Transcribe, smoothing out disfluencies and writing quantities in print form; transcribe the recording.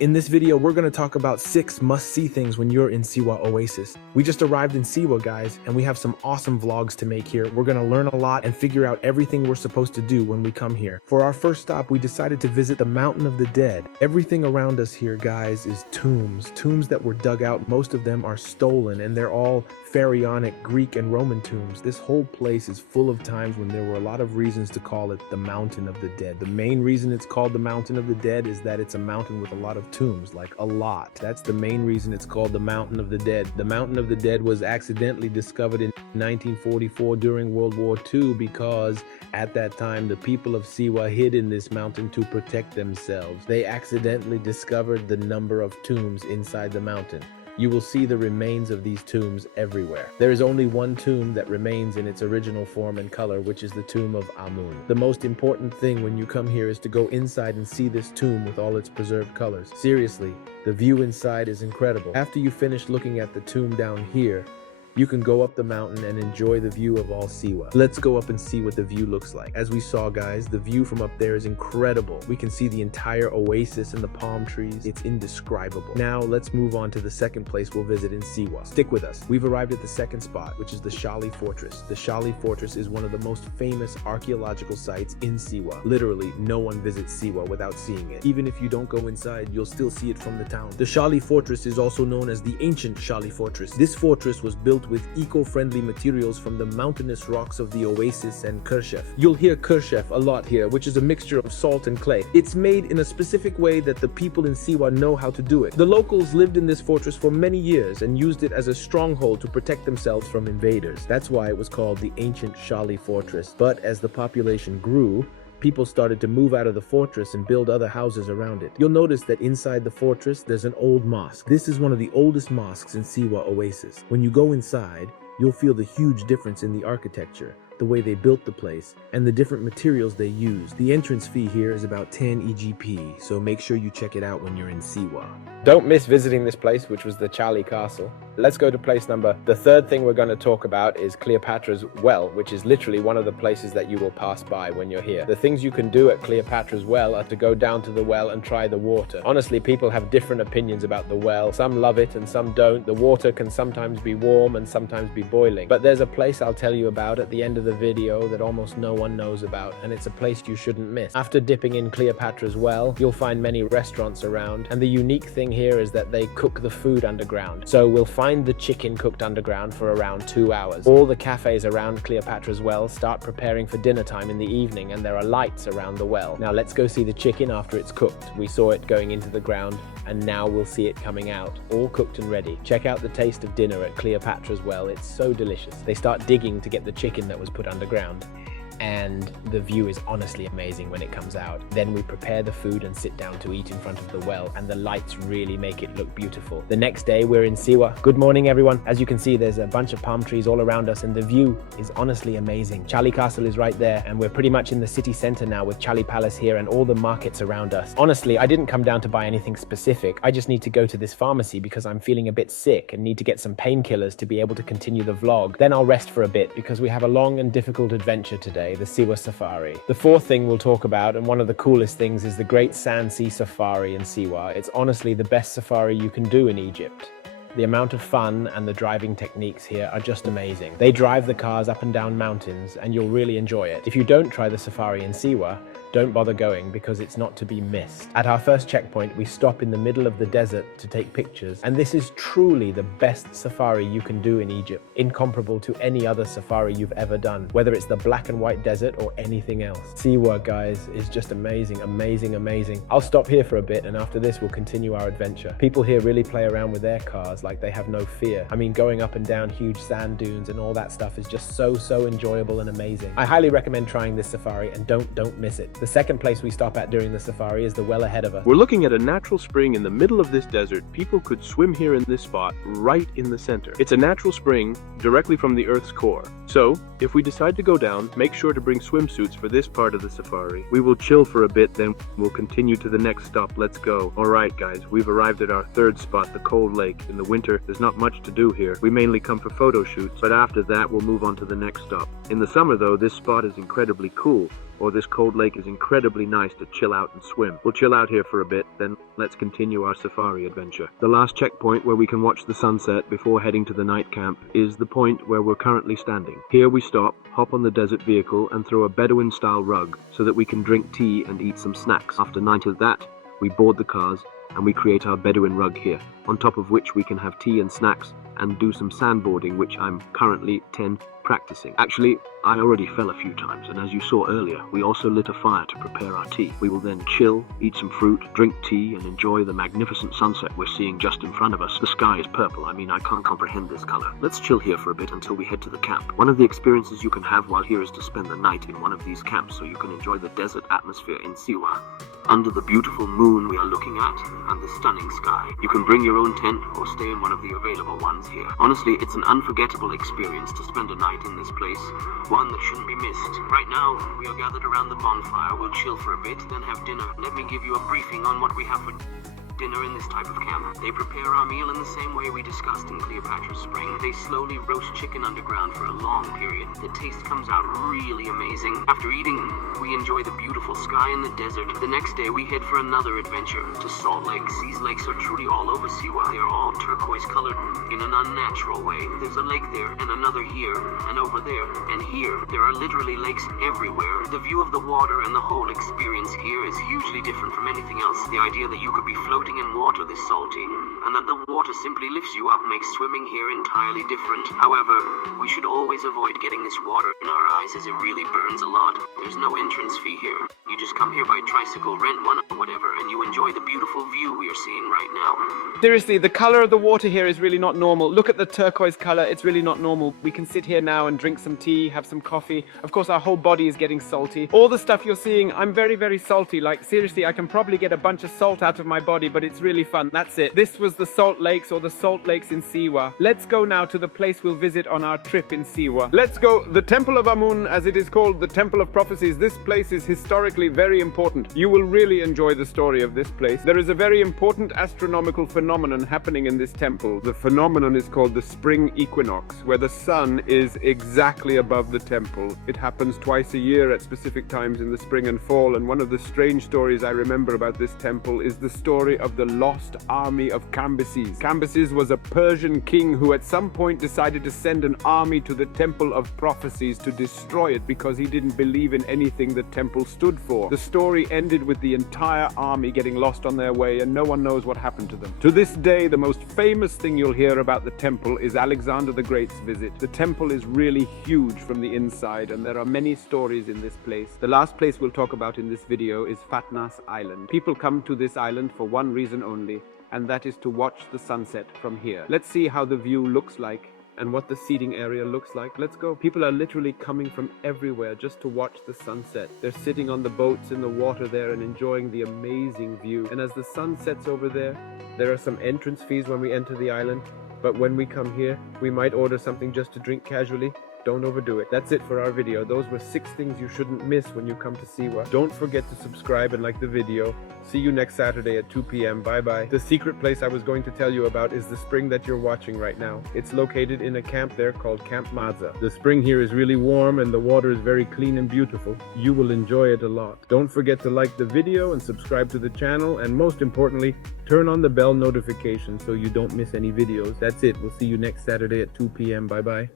In this video, we're going to talk about 6 must-see things when you're in Siwa Oasis. We just arrived in Siwa, guys, and we have some awesome vlogs to make here. We're going to learn a lot and figure out everything we're supposed to do when we come here. For our first stop, we decided to visit the Mountain of the Dead. Everything around us here, guys, is tombs. Tombs that were dug out. Most of them are stolen, and they're all pharaonic Greek and Roman tombs. This whole place is full of times when there were a lot of reasons to call it the Mountain of the Dead. The main reason it's called the Mountain of the Dead is that it's a mountain with a lot of tombs, like a lot. That's the main reason it's called the Mountain of the Dead. The Mountain of the Dead was accidentally discovered in 1944 during World War II because at that time the people of Siwa hid in this mountain to protect themselves. They accidentally discovered the number of tombs inside the mountain. You will see the remains of these tombs everywhere. There is only one tomb that remains in its original form and color, which is the tomb of Amun. The most important thing when you come here is to go inside and see this tomb with all its preserved colors. Seriously, the view inside is incredible. After you finish looking at the tomb down here, you can go up the mountain and enjoy the view of all Siwa. Let's go up and see what the view looks like. As we saw, guys, the view from up there is incredible. We can see the entire oasis and the palm trees. It's indescribable. Now let's move on to the second place we'll visit in Siwa. Stick with us. We've arrived at the second spot, which is the Shali Fortress. The Shali Fortress is one of the most famous archaeological sites in Siwa. Literally, no one visits Siwa without seeing it. Even if you don't go inside, you'll still see it from the town. The Shali Fortress is also known as the ancient Shali Fortress. This fortress was built with eco-friendly materials from the mountainous rocks of the oasis and kershef. You'll hear kershef a lot here, which is a mixture of salt and clay. It's made in a specific way that the people in Siwa know how to do it. The locals lived in this fortress for many years and used it as a stronghold to protect themselves from invaders. That's why it was called the ancient Shali Fortress. But as the population grew, people started to move out of the fortress and build other houses around it. You'll notice that inside the fortress, there's an old mosque. This is one of the oldest mosques in Siwa Oasis. When you go inside, you'll feel the huge difference in the architecture, the way they built the place, and the different materials they used. The entrance fee here is about 10 EGP, so make sure you check it out when you're in Siwa. Don't miss visiting this place, which was the Shali Castle. Let's go to place number. The third thing we're going to talk about is Cleopatra's Well, which is literally one of the places that you will pass by when you're here. The things you can do at Cleopatra's Well are to go down to the well and try the water. Honestly, people have different opinions about the well. Some love it and some don't. The water can sometimes be warm and sometimes be boiling. But there's a place I'll tell you about at the end of the video that almost no one knows about, and it's a place you shouldn't miss. After dipping in Cleopatra's Well, you'll find many restaurants around, and the unique thing here is that they cook the food underground. So we'll find the chicken cooked underground for around 2 hours. All the cafes around Cleopatra's Well start preparing for dinner time in the evening, and there are lights around the well. Now let's go see the chicken after it's cooked. We saw it going into the ground, and now we'll see it coming out, all cooked and ready. Check out the taste of dinner at Cleopatra's Well. It's so delicious. They start digging to get the chicken that was put underground, and the view is honestly amazing when it comes out. Then we prepare the food and sit down to eat in front of the well, and the lights really make it look beautiful. The next day we're in Siwa. Good morning, everyone. As you can see, there's a bunch of palm trees all around us, and the view is honestly amazing. Shali Castle is right there, and we're pretty much in the city center now with Shali Palace here and all the markets around us. Honestly, I didn't come down to buy anything specific. I just need to go to this pharmacy because I'm feeling a bit sick and need to get some painkillers to be able to continue the vlog. Then I'll rest for a bit because we have a long and difficult adventure today, the Siwa Safari. The fourth thing we'll talk about, and one of the coolest things, is the Great Sand Sea Safari in Siwa. It's honestly the best safari you can do in Egypt. The amount of fun and the driving techniques here are just amazing. They drive the cars up and down mountains, and you'll really enjoy it. If you don't try the safari in Siwa, don't bother going because it's not to be missed. At our first checkpoint, we stop in the middle of the desert to take pictures, and this is truly the best safari you can do in Egypt, incomparable to any other safari you've ever done, whether it's the black and white desert or anything else. Siwa, guys, is just amazing, amazing, amazing. I'll stop here for a bit, and after this we'll continue our adventure. People here really play around with their cars like they have no fear. I mean, going up and down huge sand dunes and all that stuff is just so enjoyable and amazing. I highly recommend trying this safari, and don't miss it. The second place we stop at during the safari is the well ahead of us. We're looking at a natural spring in the middle of this desert. People could swim here in this spot, right in the center. It's a natural spring directly from the Earth's core. So, if we decide to go down, make sure to bring swimsuits for this part of the safari. We will chill for a bit, then we'll continue to the next stop. Let's go. Alright guys, we've arrived at our third spot, the Cold Lake. In the winter, there's not much to do here. We mainly come for photo shoots, but after that we'll move on to the next stop. In the summer though, this spot is incredibly cool. or this cold lake is incredibly nice to chill out and swim. We'll chill out here for a bit, then let's continue our safari adventure. The last checkpoint where we can watch the sunset before heading to the night camp is the point where we're currently standing. Here we stop, hop on the desert vehicle and throw a Bedouin-style rug so that we can drink tea and eat some snacks. After night of that, we board the cars and we create our Bedouin rug here, on top of which we can have tea and snacks and do some sandboarding, which I'm currently practicing. Actually, I already fell a few times, and as you saw earlier, we also lit a fire to prepare our tea. We will then chill, eat some fruit, drink tea, and enjoy the magnificent sunset we're seeing just in front of us. The sky is purple. I mean, I can't comprehend this color. Let's chill here for a bit until we head to the camp. One of the experiences you can have while here is to spend the night in one of these camps so you can enjoy the desert atmosphere in Siwa. Under the beautiful moon we are looking at, and the stunning sky. You can bring your own tent or stay in one of the available ones here. Honestly, it's an unforgettable experience to spend a night in this place, one that shouldn't be missed. Right now, we are gathered around the bonfire. We'll chill for a bit, then have dinner. Let me give you a briefing on what we have for dinner in this type of camp. They prepare our meal in the same way we discussed in Cleopatra's Spring. They slowly roast chicken underground for a long period. The taste comes out really amazing. After eating, we enjoy the beautiful sky in the desert. The next day, we head for another adventure to Salt Lakes. These lakes are truly all over Siwa. They are all turquoise colored in an unnatural way. There's a lake there, and another here, and over there, and here. There are literally lakes everywhere. The view of the water and the whole experience here is hugely different from anything else. The idea that you could be floating in water this salty, and that the water simply lifts you up, makes swimming here entirely different. However, we should always avoid getting this water in our eyes as it really burns a lot. There's no entrance fee here. You just come here by tricycle, rent one or whatever, and you enjoy the beautiful view we are seeing right now. Seriously, the color of the water here is really not normal. Look at the turquoise color, it's really not normal. We can sit here now and drink some tea, have some coffee. Of course, our whole body is getting salty. All the stuff you're seeing, I'm very, very salty. Like, seriously, I can probably get a bunch of salt out of my body, but it's really fun. That's it. This was the Salt Lakes, or the Salt Lakes in Siwa. Let's go now to the place we'll visit on our trip in Siwa. Let's go. The Temple of Amun, as it is called, the Temple of Prophecies. This place is historically very important. You will really enjoy the story of this place. There is a very important astronomical phenomenon happening in this temple. The phenomenon is called the spring equinox, where the sun is exactly above the temple. It happens twice a year at specific times in the spring and fall, and one of the strange stories I remember about this temple is the story of the lost army of Cambyses. Cambyses was a Persian king who at some point decided to send an army to the Temple of Prophecies to destroy it because he didn't believe in anything the temple stood for. The story ended with the entire army getting lost on their way, and no one knows what happened to them. To this day, the most famous thing you'll hear about the temple is Alexander the Great's visit. The temple is really huge from the inside, and there are many stories in this place. The last place we'll talk about in this video is Fatnas Island. People come to this island for one reason only, and that is to watch the sunset from here. Let's see how the view looks like and what the seating area looks like. Let's go. People are literally coming from everywhere just to watch the sunset. They're sitting on the boats in the water there and enjoying the amazing view. And as the sun sets over there, there are some entrance fees when we enter the island. But when we come here, we might order something just to drink casually. Don't overdo it. That's it for our video. Those were 6 things you shouldn't miss when you come to Siwa. Don't forget to subscribe and like the video. See you next Saturday at 2 p.m. Bye-bye. The secret place I was going to tell you about is the spring that you're watching right now. It's located in a camp there called Camp Maza. The spring here is really warm and the water is very clean and beautiful. You will enjoy it a lot. Don't forget to like the video and subscribe to the channel, and most importantly, turn on the bell notification so you don't miss any videos. That's it. We'll see you next Saturday at 2 p.m. Bye-bye.